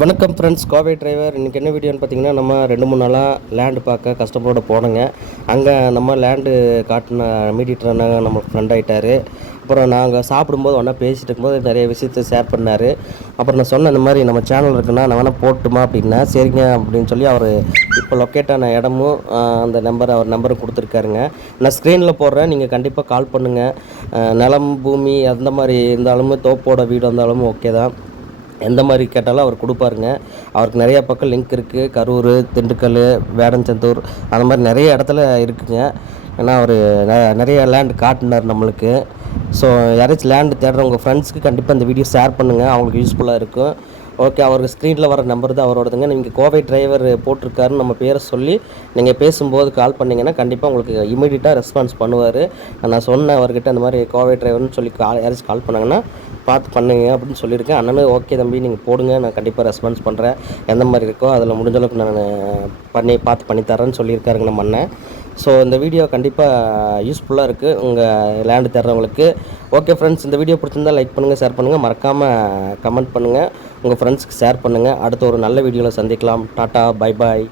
வணக்கம் friends Kovai driver இன்றைக்கி என்ன வீடியோன்னு பார்த்தீங்கன்னா நம்ம ரெண்டு மூணு நாளாக லேண்டு பார்க்க கஸ்டமரோட போனோங்க. அங்கே நம்ம லேண்டு காட்டின மீடியேட்டர் அண்ணா நம்ம ஃப்ரெண்ட் ஆகிட்டார் அப்புறம் நாங்கள் சாப்பிடும்போது ஒன்றா பேசிட்டு இருக்கும்போது நிறைய விஷயத்த ஷேர் பண்ணார். அப்புறம் நான் சொன்னேன் இந்த மாதிரி நம்ம சேனல் இருக்குன்னா நான் வேணால் போட்டுமா அப்படின்னா சரிங்க அப்படின்னு சொல்லி அவர் இப்போ லொக்கேட் ஆன இடமும் அந்த நம்பர் அவர் நம்பரும் கொடுத்துருக்காருங்க. நான் ஸ்க்ரீனில் போடுறேன் நீங்கள் கண்டிப்பாக கால் பண்ணுங்கள் நிலம் பூமி அந்த மாதிரி இருந்தாலும் தோப்போட வீடு இருந்தாலும் ஓகே தான். எந்த மாதிரி கேட்டாலும் அவர் கொடுப்பாருங்க. அவருக்கு நிறையா பக்கம் லிங்க் இருக்குது கரூர் திண்டுக்கல் வேடஞ்சந்தூர் அந்த மாதிரி நிறைய இடத்துல இருக்குங்க. ஏன்னா அவர் நிறைய லேண்ட் காட்டினார் நம்மளுக்கு. ஸோ யாராச்சும் லேண்டு தேடுறவங்க ஃப்ரெண்ட்ஸ்க்கு கண்டிப்பாக இந்த வீடியோ ஷேர் பண்ணுங்கள் அவங்களுக்கு யூஸ்ஃபுல்லாக இருக்கும். ஓகே அவருக்கு ஸ்க்ரீனில் வர நம்பர் தான் அவரோடதுங்க. நீங்கள் கோவை டிரைவர் போட்டிருக்காருன்னு நம்ம பேரை சொல்லி நீங்கள் பேசும்போது கால் பண்ணீங்கன்னா கண்டிப்பாக உங்களுக்கு இமீடியட்டாக ரெஸ்பான்ஸ் பண்ணுவார். நான் சொன்னேன் அவர்கிட்ட அந்த மாதிரி கோவை டிரைவர்னு சொல்லி கால் யாராச்சும் கால் பண்ணாங்கன்னா பார்த்து பண்ணுங்க அப்படின்னு சொல்லியிருக்கேன். அண்ணனும் ஓகே தம்பி நீங்கள் போடுங்க. நான் கண்டிப்பாக ரெஸ்பான்ஸ் பண்ணுறேன் எந்த மாதிரி இருக்கோ அதில் முடிஞ்ச அளவுக்கு நான் பண்ணி பார்த்து பண்ணித்தரேன்னு சொல்லியிருக்காருங்க நம்ம அண்ணன். ஸோ இந்த வீடியோ கண்டிப்பாக யூஸ்ஃபுல்லாக இருக்குது உங்கள் லேண்டு தர்றவங்களுக்கு ஓகே ஃப்ரெண்ட்ஸ் இந்த வீடியோ பிடிச்சிருந்தா லைக் பண்ணுங்கள் ஷேர் பண்ணுங்கள் மறக்காமல் கமெண்ட் பண்ணுங்கள் உங்கள் ஃப்ரெண்ட்ஸ்க்கு ஷேர் பண்ணுங்கள் அடுத்த ஒரு நல்ல வீடியோவில் சந்திக்கலாம். Tata bye bye